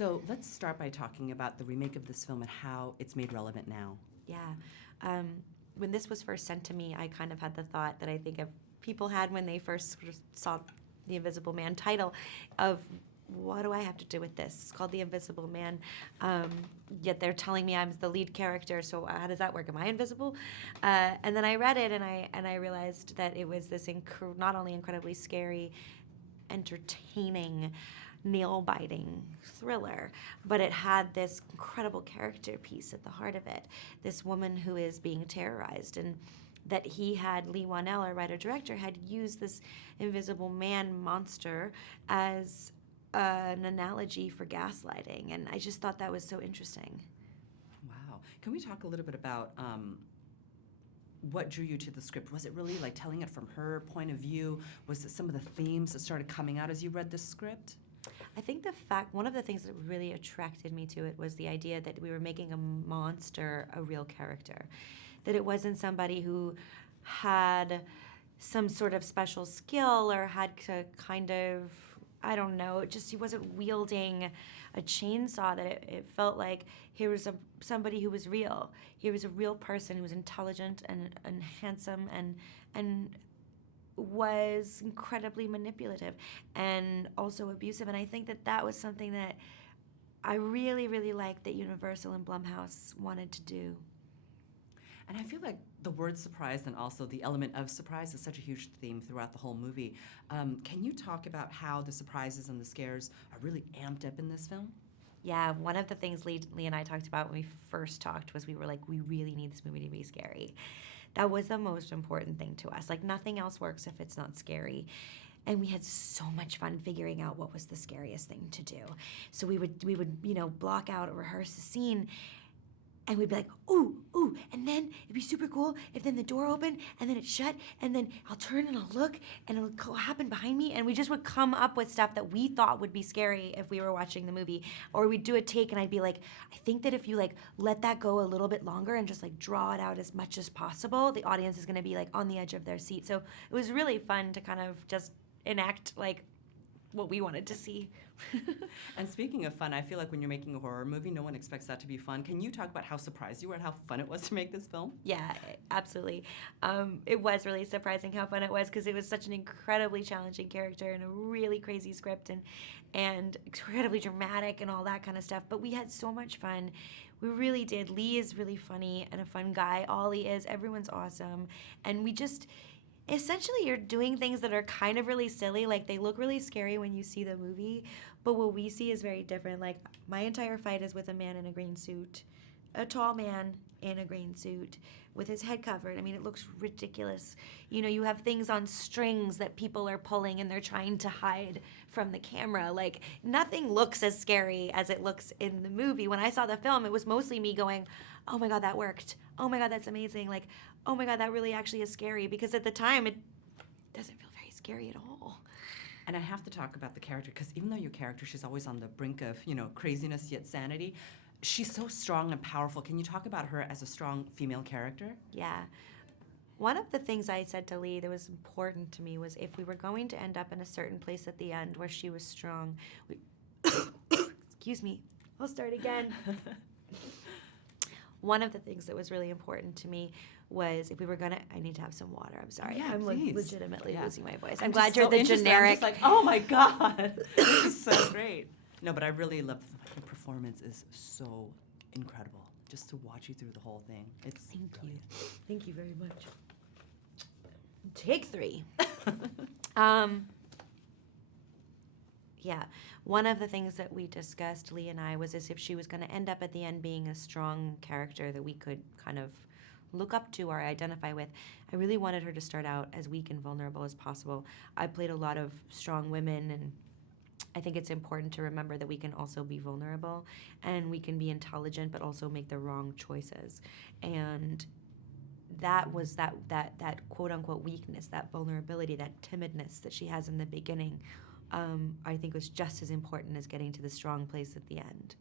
So let's start by talking about the remake of this film and how it's made relevant now. Yeah. When this was first sent to me, I kind of had the thought that I think people had when they first sort of saw the Invisible Man title of, what do I have to do with this? It's called The Invisible Man. Yet they're telling me I'm the lead character, so how does that work? Am I invisible? And then I read it, and I realized that it was this not only incredibly scary, entertaining, nail-biting thriller, but it had this incredible character piece at the heart of it. This woman who is being terrorized, and that Lee Wanell, our writer-director, had used this Invisible Man monster as an analogy for gaslighting, and I just thought that was so interesting. Wow. Can we talk a little bit about what drew you to the script? Was it really like telling it from her point of view? Was it some of the themes that started coming out as you read the script? I think one of the things that really attracted me to it was the idea that we were making a monster a real character. That it wasn't somebody who had some sort of special skill or had to kind of, I don't know, he wasn't wielding a chainsaw. That it felt like here was somebody who was real. Here was a real person who was intelligent and handsome and was incredibly manipulative and also abusive. And I think that was something that I really, really liked that Universal and Blumhouse wanted to do. And I feel like the word surprise and also the element of surprise is such a huge theme throughout the whole movie. Can you talk about how the surprises and the scares are really amped up in this film? Yeah, one of the things Lee and I talked about when we first talked was we were like, we really need this movie to be scary. That was the most important thing to us. Like, nothing else works if it's not scary. And we had so much fun figuring out what was the scariest thing to do. So we would block out or rehearse a scene, and we'd be like, ooh, and then it'd be super cool if then the door opened and then it shut, and then I'll turn and I'll look and it'll happen behind me, and we just would come up with stuff that we thought would be scary if we were watching the movie. Or we'd do a take and I'd be like, I think that if you like let that go a little bit longer and just like draw it out as much as possible, the audience is gonna be like on the edge of their seat. So it was really fun to kind of just enact like what we wanted to see. And speaking of fun, I feel like when you're making a horror movie, no one expects that to be fun. Can you talk about how surprised you were and how fun it was to make this film? Yeah, absolutely. It was really surprising how fun it was because it was such an incredibly challenging character and a really crazy script and incredibly dramatic and all that kind of stuff. But we had so much fun. We really did. Lee is really funny and a fun guy. Ollie is. Everyone's awesome. And we just... essentially, you're doing things that are kind of really silly. Like, they look really scary when you see the movie, but what we see is very different. Like, my entire fight is with a man in a green suit, a tall man in a green suit with his head covered. I mean, it looks ridiculous. You know, you have things on strings that people are pulling and they're trying to hide from the camera. Like, nothing looks as scary as it looks in the movie. When I saw the film, it was mostly me going, oh my God, that worked. Oh my God, that's amazing. Like, oh my God, that really actually is scary. Because at the time, it doesn't feel very scary at all. And I have to talk about the character, because even though your character, she's always on the brink of, craziness yet sanity, she's so strong and powerful. Can you talk about her as a strong female character? Yeah. One of the things I said to Lee that was important to me was if we were going to end up in a certain place at the end where she was strong, excuse me, I'll start again. One of the things that was really important to me was if we were gonna, I need to have some water. I'm sorry. Yeah, I'm please. legitimately losing my voice. I'm I'm glad just you're so the interested. generic. I'm just like, oh my God, this is so great. No, but I really love the performance is so incredible. Just to watch you through the whole thing. It's Thank you. brilliant. Thank you very much. Take 3. Yeah, one of the things that we discussed, Lee and I, was as if she was going to end up at the end being a strong character that we could kind of look up to or identify with. I really wanted her to start out as weak and vulnerable as possible. I played a lot of strong women, and I think it's important to remember that we can also be vulnerable and we can be intelligent but also make the wrong choices. And that was that quote-unquote weakness, that vulnerability, that timidness that she has in the beginning, I think was just as important as getting to the strong place at the end.